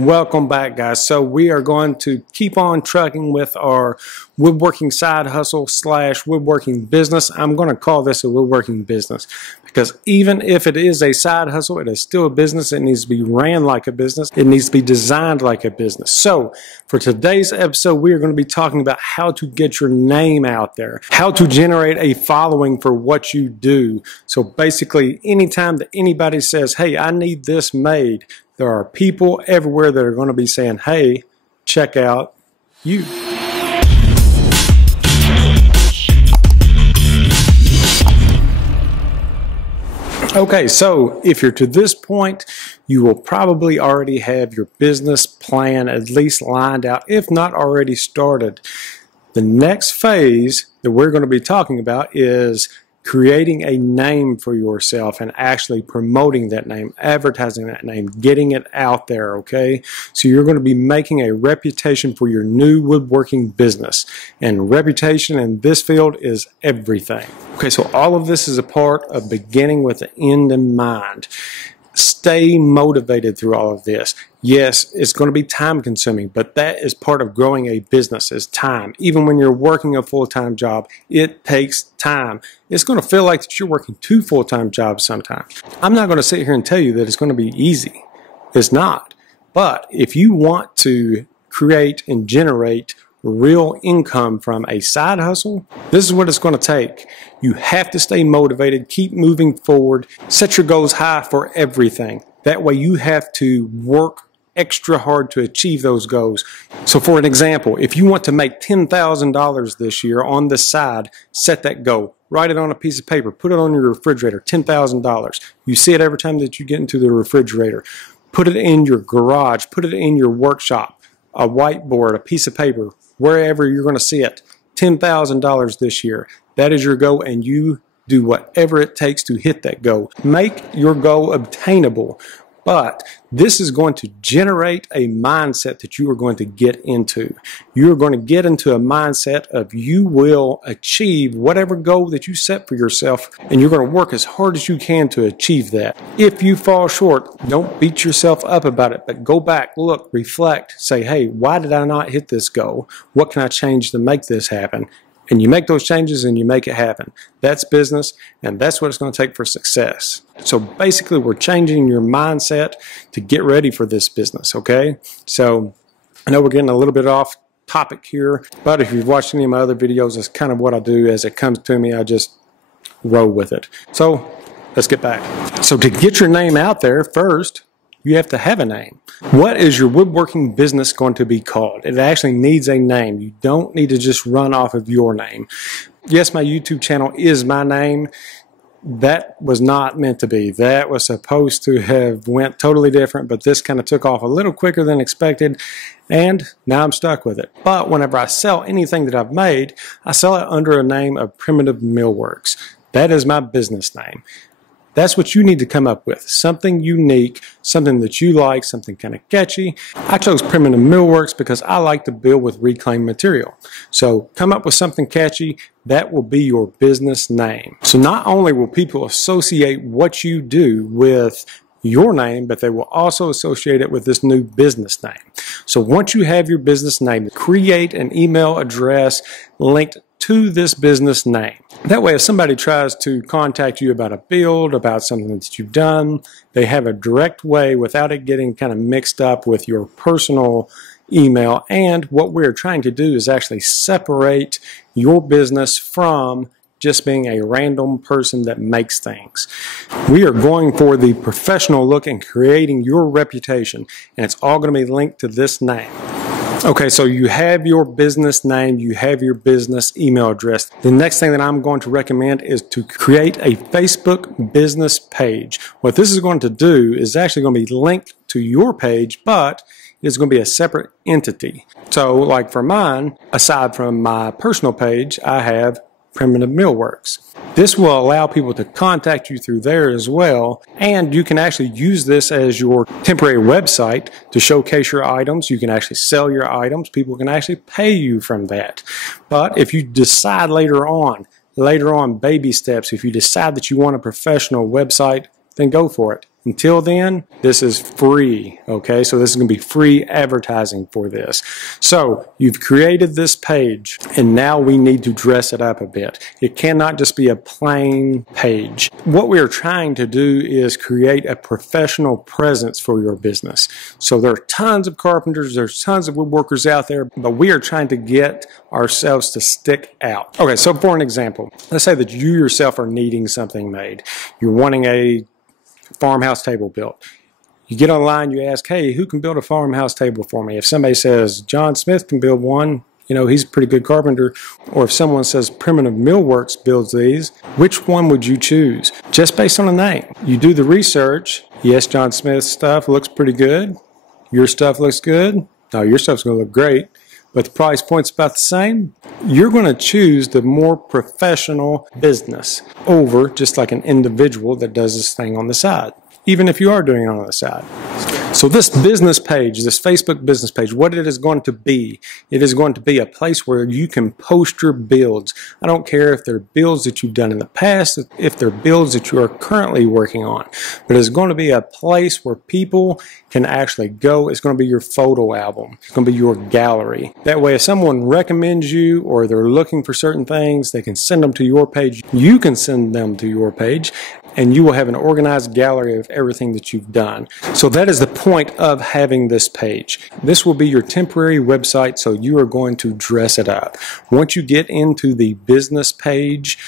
Welcome back, guys. So we are going to keep on trucking with our woodworking side hustle / woodworking business. I'm going to call this a woodworking business because even if it is a side hustle, it is still a business. It needs to be ran like a business. It needs to be designed like a business. So for today's episode, we are going to be talking about how to get your name out there, how to generate a following for what you do. So basically, anytime that anybody says, hey, I need this made, there are people everywhere that are going to be saying, hey, check out you. Okay, so if you're to this point, you will probably already have your business plan at least lined out, if not already started. The next phase that we're going to be talking about is creating a name for yourself and actually promoting that name, advertising that name, getting it out there, okay? So you're going to be making a reputation for your new woodworking business. And reputation in this field is everything. Okay, so all of this is a part of beginning with the end in mind. Stay motivated through all of this. Yes, it's going to be time consuming, but that is part of growing a business is time. Even when you're working a full-time job, it takes time. It's going to feel like that you're working 2 full-time jobs sometimes. I'm not going to sit here and tell you that it's going to be easy. It's not. But if you want to create and generate real income from a side hustle, this is what it's going to take. You have to stay motivated, keep moving forward, set your goals high for everything. That way you have to work extra hard to achieve those goals. So for an example, if you want to make $10,000 this year on the side, set that goal. Write it on a piece of paper, put it on your refrigerator, $10,000. You see it every time that you get into the refrigerator. Put it in your garage, put it in your workshop, a whiteboard, a piece of paper, wherever you're going to see it. $10,000 this year. That is your goal, and you do whatever it takes to hit that goal. Make your goal obtainable. But this is going to generate a mindset that you are going to get into. You're going to get into a mindset of you will achieve whatever goal that you set for yourself, and you're going to work as hard as you can to achieve that. If you fall short, don't beat yourself up about it, but go back, look, reflect, say, hey, why did I not hit this goal? What can I change to make this happen? And you make those changes and you make it happen. That's business, and that's what it's going to take for success. So basically, we're changing your mindset to get ready for this business, okay? So I know we're getting a little bit off topic here, but if you've watched any of my other videos, that's kind of what I do. As it comes to me, I just roll with it. So let's get back. So to get your name out there, first, you have to have a name. What is your woodworking business going to be called? It actually needs a name. You don't need to just run off of your name. Yes, my YouTube channel is my name. That was not meant to be. That was supposed to have went totally different, but this kind of took off a little quicker than expected, and now I'm stuck with it. But whenever I sell anything that I've made, I sell it under a name of Primitive Millworks. That is my business name. That's what you need to come up with. Something unique, something that you like, something kind of catchy. I chose Primitive Millworks because I like to build with reclaimed material. So come up with something catchy. That will be your business name. So not only will people associate what you do with your name, but they will also associate it with this new business name. So once you have your business name, create an email address linked to this business name. That way, if somebody tries to contact you about a build, about something that you've done, they have a direct way without it getting kind of mixed up with your personal email. And what we're trying to do is actually separate your business from just being a random person that makes things. We are going for the professional look and creating your reputation, and it's all going to be linked to this name. Okay, so you have your business name, you have your business email address. The next thing that I'm going to recommend is to create a Facebook business page. What this is going to do is actually going to be linked to your page, but it's going to be a separate entity. So like for mine, aside from my personal page, I have Primitive Millworks. This will allow people to contact you through there as well, and you can actually use this as your temporary website to showcase your items. You can actually sell your items. People can actually pay you from that. But if you decide later on, baby steps, if you decide that you want a professional website, then go for it. Until then, this is free, okay? So this is going to be free advertising for this. So you've created this page, and now we need to dress it up a bit. It cannot just be a plain page. What we are trying to do is create a professional presence for your business. So there are tons of carpenters, there's tons of woodworkers out there, but we are trying to get ourselves to stick out. Okay, so for an example, let's say that you yourself are needing something made. You're wanting a farmhouse table built. You get online, you ask, hey, who can build a farmhouse table for me? If somebody says John Smith can build one, you know, he's a pretty good carpenter. Or if someone says Primitive Millworks builds these, which one would you choose? Just based on a name. You do the research. Yes, John Smith's stuff looks pretty good. Your stuff looks good. No, your stuff's going to look great, but the price point's about the same. You're going to choose the more professional business over just like an individual that does this thing on the side, even if you are doing it on the side. So this business page, this Facebook business page, what it is going to be, it is going to be a place where you can post your builds. I don't care if they're builds that you've done in the past, if they're builds that you are currently working on, but it's going to be a place where people can actually go. It's going to be your photo album. It's going to be your gallery. That way, if someone recommends you or they're looking for certain things, they can send them to your page. You can send them to your page, and you will have an organized gallery of everything that you've done. So that is the point of having this page. This will be your temporary website, so you are going to dress it up. Once you get into the business page,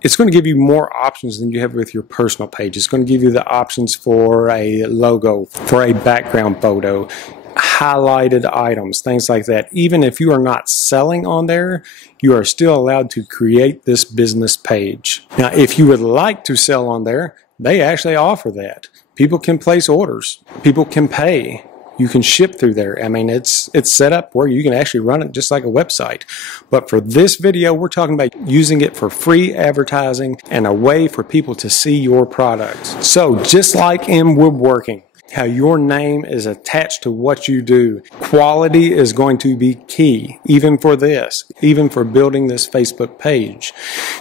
it's going to give you more options than you have with your personal page. It's going to give you the options for a logo, for a background photo, highlighted items, things like that. Even if you are not selling on there, you are still allowed to create this business page. Now, if you would like to sell on there, they actually offer that. People can place orders. People can pay. You can ship through there. I mean, it's set up where you can actually run it just like a website. But for this video, we're talking about using it for free advertising and a way for people to see your products. So just like in woodworking, how your name is attached to what you do. Quality is going to be key, even for this, even for building this Facebook page.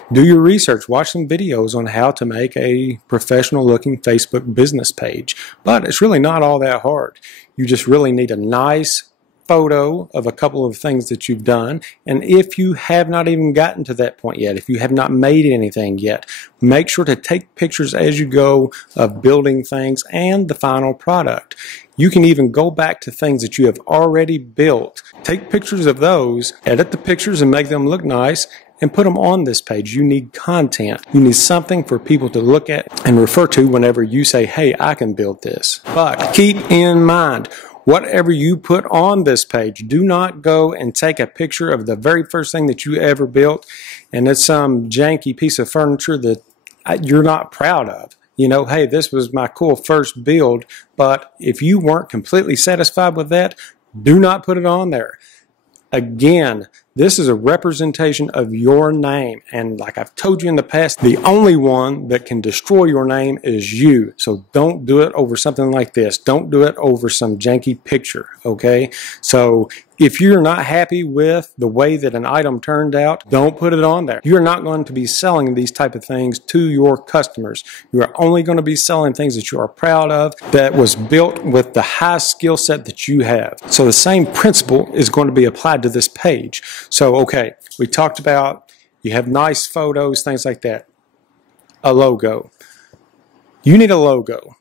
Do your research, watch some videos on how to make a professional looking Facebook business page. But it's really not all that hard. You just really need a nice photo of a couple of things that you've done, and if you have not even gotten to that point yet, if you have not made anything yet, make sure to take pictures as you go of building things and the final product. You can even go back to things that you have already built, take pictures of those, edit the pictures and make them look nice, and put them on this page. You need content. You need something for people to look at and refer to whenever you say, hey, I can build this. But keep in mind, whatever you put on this page, do not go and take a picture of the very first thing that you ever built and it's some janky piece of furniture that you're not proud of. You know, hey, this was my cool first build, but if you weren't completely satisfied with that, do not put it on there. Again, this is a representation of your name, and like I've told you in the past, the only one that can destroy your name is you. So don't do it over something like this. Don't do it over some janky picture, okay? So if you're not happy with the way that an item turned out, don't put it on there. You're not going to be selling these type of things to your customers. You are only going to be selling things that you are proud of, that was built with the high skill set that you have. So the same principle is going to be applied to this page. So, okay, we talked about you have nice photos, things like that. A logo. You need a logo.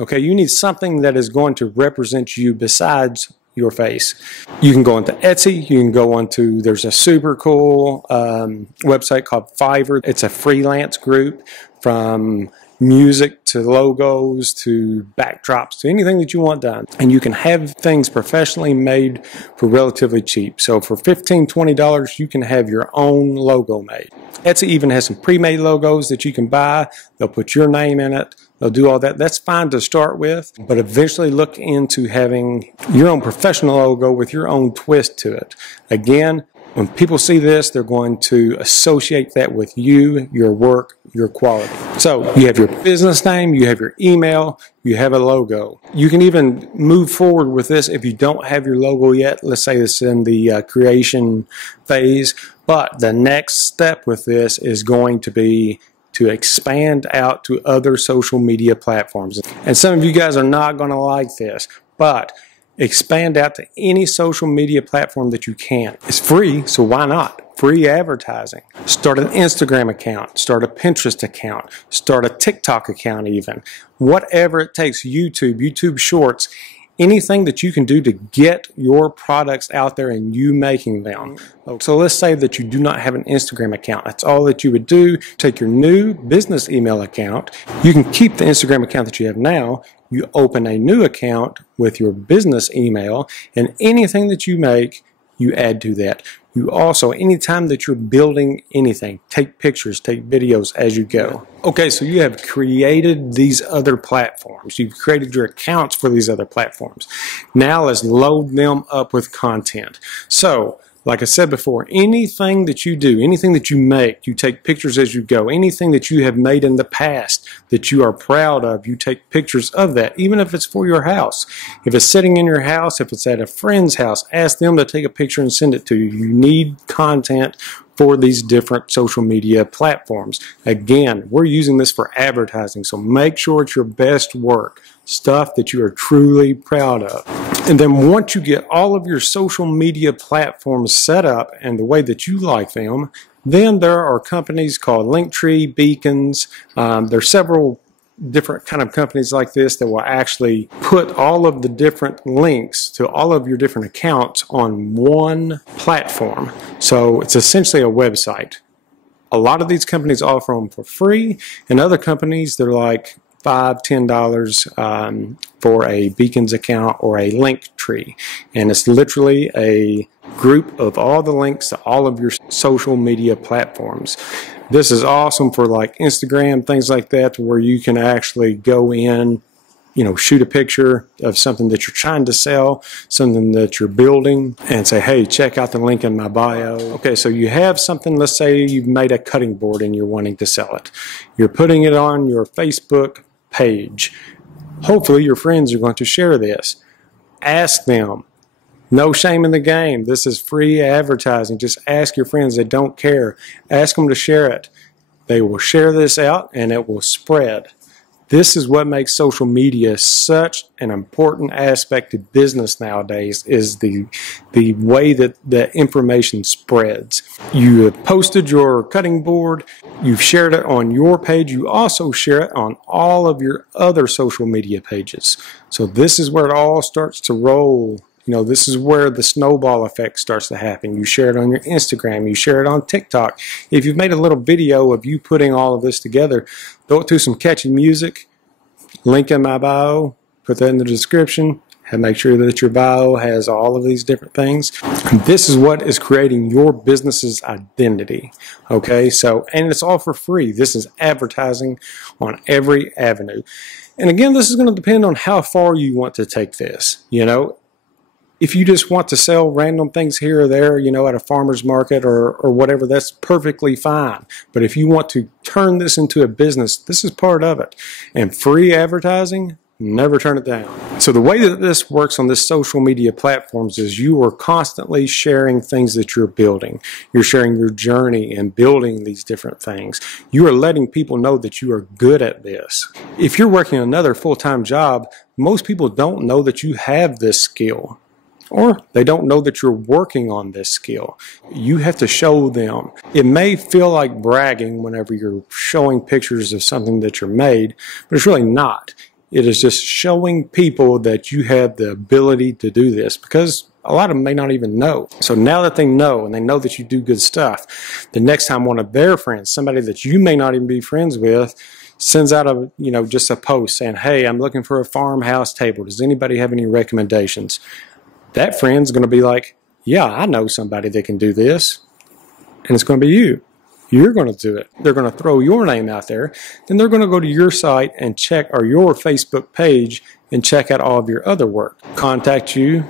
Okay, you need something that is going to represent you besides your face. You can go into Etsy, you can go onto, there's a super cool website called Fiverr. It's a freelance group from music to logos to backdrops to anything that you want done. And you can have things professionally made for relatively cheap. So for $15, $20, you can have your own logo made. Etsy even has some pre-made logos that you can buy. They'll put your name in it. They'll do all that. That's fine to start with, but eventually look into having your own professional logo with your own twist to it. Again, when people see this, they're going to associate that with you, your work, your quality. So you have your business name, you have your email, you have a logo. You can even move forward with this if you don't have your logo yet. Let's say it's in the creation phase, but the next step with this is going to be to expand out to other social media platforms. And some of you guys are not going to like this, but expand out to any social media platform that you can. It's free, so why not? Free advertising. Start an Instagram account, start a Pinterest account, start a TikTok account even. Whatever it takes, YouTube Shorts, anything that you can do to get your products out there and you making them. So let's say that you do not have an Instagram account. That's all that you would do. Take your new business email account. You can keep the Instagram account that you have now. You open a new account with your business email, and anything that you make, you add to that. You also, anytime that you're building anything, take pictures, take videos as you go. Okay, so you have created these other platforms. You've created your accounts for these other platforms. Now let's load them up with content. So, like I said before, anything that you do, anything that you make, you take pictures as you go. Anything that you have made in the past that you are proud of, you take pictures of that, even if it's for your house. If it's sitting in your house, if it's at a friend's house, ask them to take a picture and send it to you. You need content for these different social media platforms. Again, we're using this for advertising, so make sure it's your best work, stuff that you are truly proud of. And then once you get all of your social media platforms set up and the way that you like them, then there are companies called Linktree, Beacons. There's several different kind of companies like this that will actually put all of the different links to all of your different accounts on one platform. So it's essentially a website. A lot of these companies offer them for free, and other companies, they're like $5, $10 for a Beacons account or a Linktree. And it's literally a group of all the links to all of your social media platforms. This is awesome for like Instagram, things like that, where you can actually go in, you know, shoot a picture of something that you're trying to sell, something that you're building, and say, hey, check out the link in my bio. Okay, so you have something, let's say you've made a cutting board and you're wanting to sell it. You're putting it on your Facebook page. Hopefully your friends are going to share this. Ask them. No shame in the game. This is free advertising. Just ask your friends that don't care. Ask them to share it. They will share this out and it will spread. This is what makes social media such an important aspect of business nowadays, is the way that the information spreads. You have posted your cutting board, you've shared it on your page, you also share it on all of your other social media pages. So this is where it all starts to roll. You know, this is where the snowball effect starts to happen. You share it on your Instagram, you share it on TikTok. If you've made a little video of you putting all of this together, throw it to some catchy music, link in my bio, put that in the description, and make sure that your bio has all of these different things. This is what is creating your business's identity. Okay, so, and it's all for free. This is advertising on every avenue. And again, this is going to depend on how far you want to take this. You know, if you just want to sell random things here or there, you know, at a farmer's market or whatever, that's perfectly fine. But if you want to turn this into a business, this is part of it. And free advertising, never turn it down. So the way that this works on this social media platforms is you are constantly sharing things that you're building. You're sharing your journey in building these different things. You are letting people know that you are good at this. If you're working another full-time job, most people don't know that you have this skill, or they don't know that you're working on this skill. You have to show them. It may feel like bragging whenever you're showing pictures of something that you're made, but it's really not. It is just showing people that you have the ability to do this, because a lot of them may not even know. So now that they know, and they know that you do good stuff, the next time one of their friends, somebody that you may not even be friends with, sends out a, you know, just a post saying, hey, I'm looking for a farmhouse table. Does anybody have any recommendations? That friend's going to be like, yeah, I know somebody that can do this. And it's going to be you. You're going to do it. They're going to throw your name out there. Then they're going to go to your site and check, or your Facebook page, and check out all of your other work. Contact you.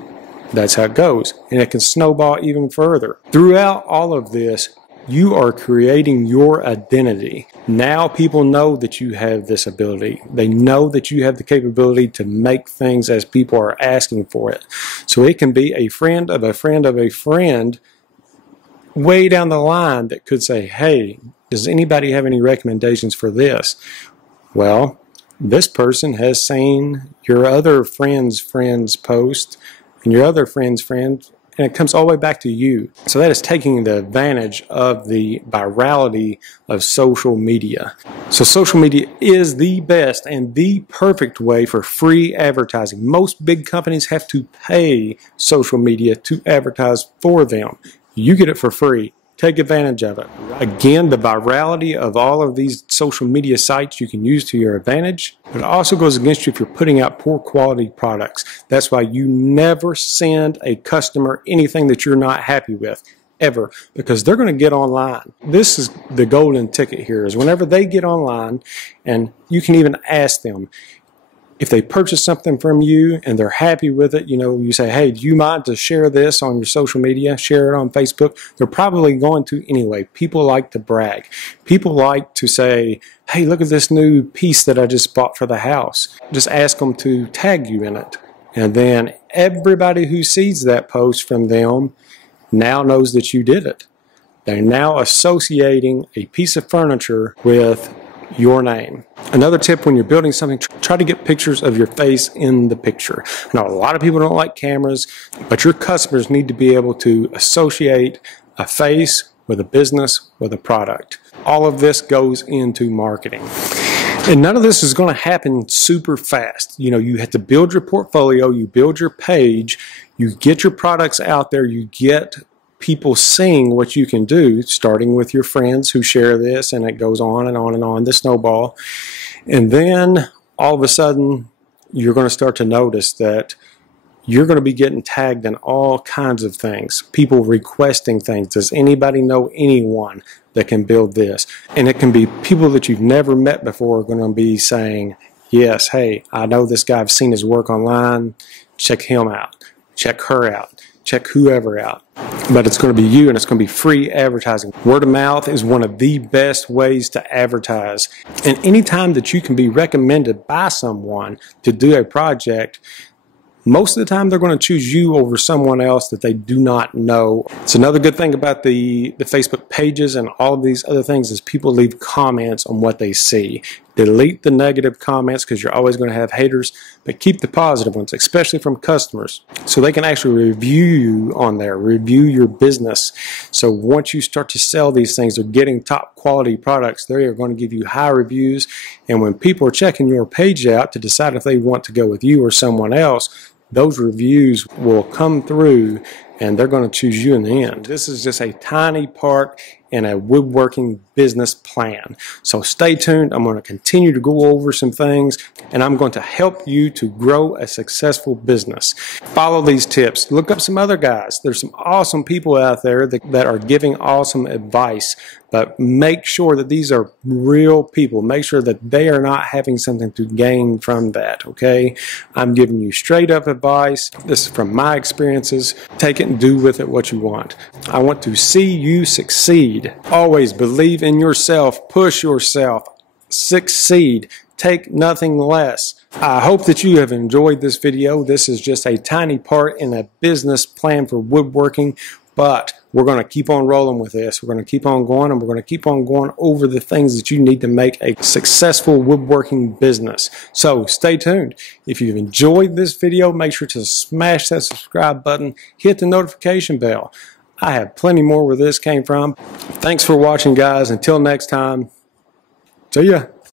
That's how it goes. And it can snowball even further. Throughout all of this, you are creating your identity. Now people know that you have this ability. They know that you have the capability to make things as people are asking for it. So it can be a friend of a friend of a friend way down the line that could say, hey, Does anybody have any recommendations for this? Well, this person has seen your other friend's post and your other friend's friend, and it comes all the way back to you. So that is taking the advantage of the virality of social media. So social media is the best and the perfect way for free advertising. Most big companies have to pay social media to advertise for them. You get it for free. Take advantage of it. Again, the virality of all of these social media sites you can use to your advantage, but it also goes against you if you're putting out poor quality products. That's why you never send a customer anything that you're not happy with, ever, because they're going to get online. This is the golden ticket here, is whenever they get online, and you can even ask them, if they purchase something from you and they're happy with it, you say, hey, do you mind to share this on your social media, share it on Facebook? They're probably going to anyway. People like to brag. People like to say, hey, look at this new piece that I just bought for the house. Just ask them to tag you in it. And then everybody who sees that post from them now knows that you did it. They're now associating a piece of furniture with your name. Another tip when you're building something, try to get pictures of your face in the picture. Now, a lot of people don't like cameras, but your customers need to be able to associate a face with a business, with a product. All of this goes into marketing. And none of this is going to happen super fast. You have to build your portfolio, you build your page, you get your products out there, you get people seeing what you can do, starting with your friends who share this, and it goes on and on and on, the snowball. And then all of a sudden, you're going to start to notice that you're going to be getting tagged in all kinds of things. People requesting things. Does anybody know anyone that can build this? And it can be people that you've never met before are going to be saying, yes, hey, I know this guy, I've seen his work online, check him out, check her out, check whoever out. But it's going to be you, and it's going to be free advertising. Word of mouth is one of the best ways to advertise. And anytime that you can be recommended by someone to do a project, most of the time they're going to choose you over someone else that they do not know. It's another good thing about the Facebook pages and all of these other things is people leave comments on what they see. Delete the negative comments because you're always going to have haters, but keep the positive ones, especially from customers, so they can actually review you on there, review your business. So once you start to sell these things, they're getting top quality products, they are going to give you high reviews. And when people are checking your page out to decide if they want to go with you or someone else, those reviews will come through and they're going to choose you in the end. This is just a tiny part in a woodworking business plan. So stay tuned. I'm going to continue to go over some things, and I'm going to help you to grow a successful business. Follow these tips. Look up some other guys. There's some awesome people out there that are giving awesome advice, but make sure that these are real people. Make sure that they are not having something to gain from that, okay? I'm giving you straight up advice. This is from my experiences. Take it and do with it what you want. I want to see you succeed. Always believe in yourself, push yourself, succeed, take nothing less. I hope that you have enjoyed this video. This is just a tiny part in a business plan for woodworking, but we're going to keep on rolling with this. We're going to keep on going, and we're going to keep on going over the things that you need to make a successful woodworking business. So stay tuned. If you've enjoyed this video, make sure to smash that subscribe button, hit the notification bell. I have plenty more where this came from. Thanks for watching, guys. Until next time, see ya.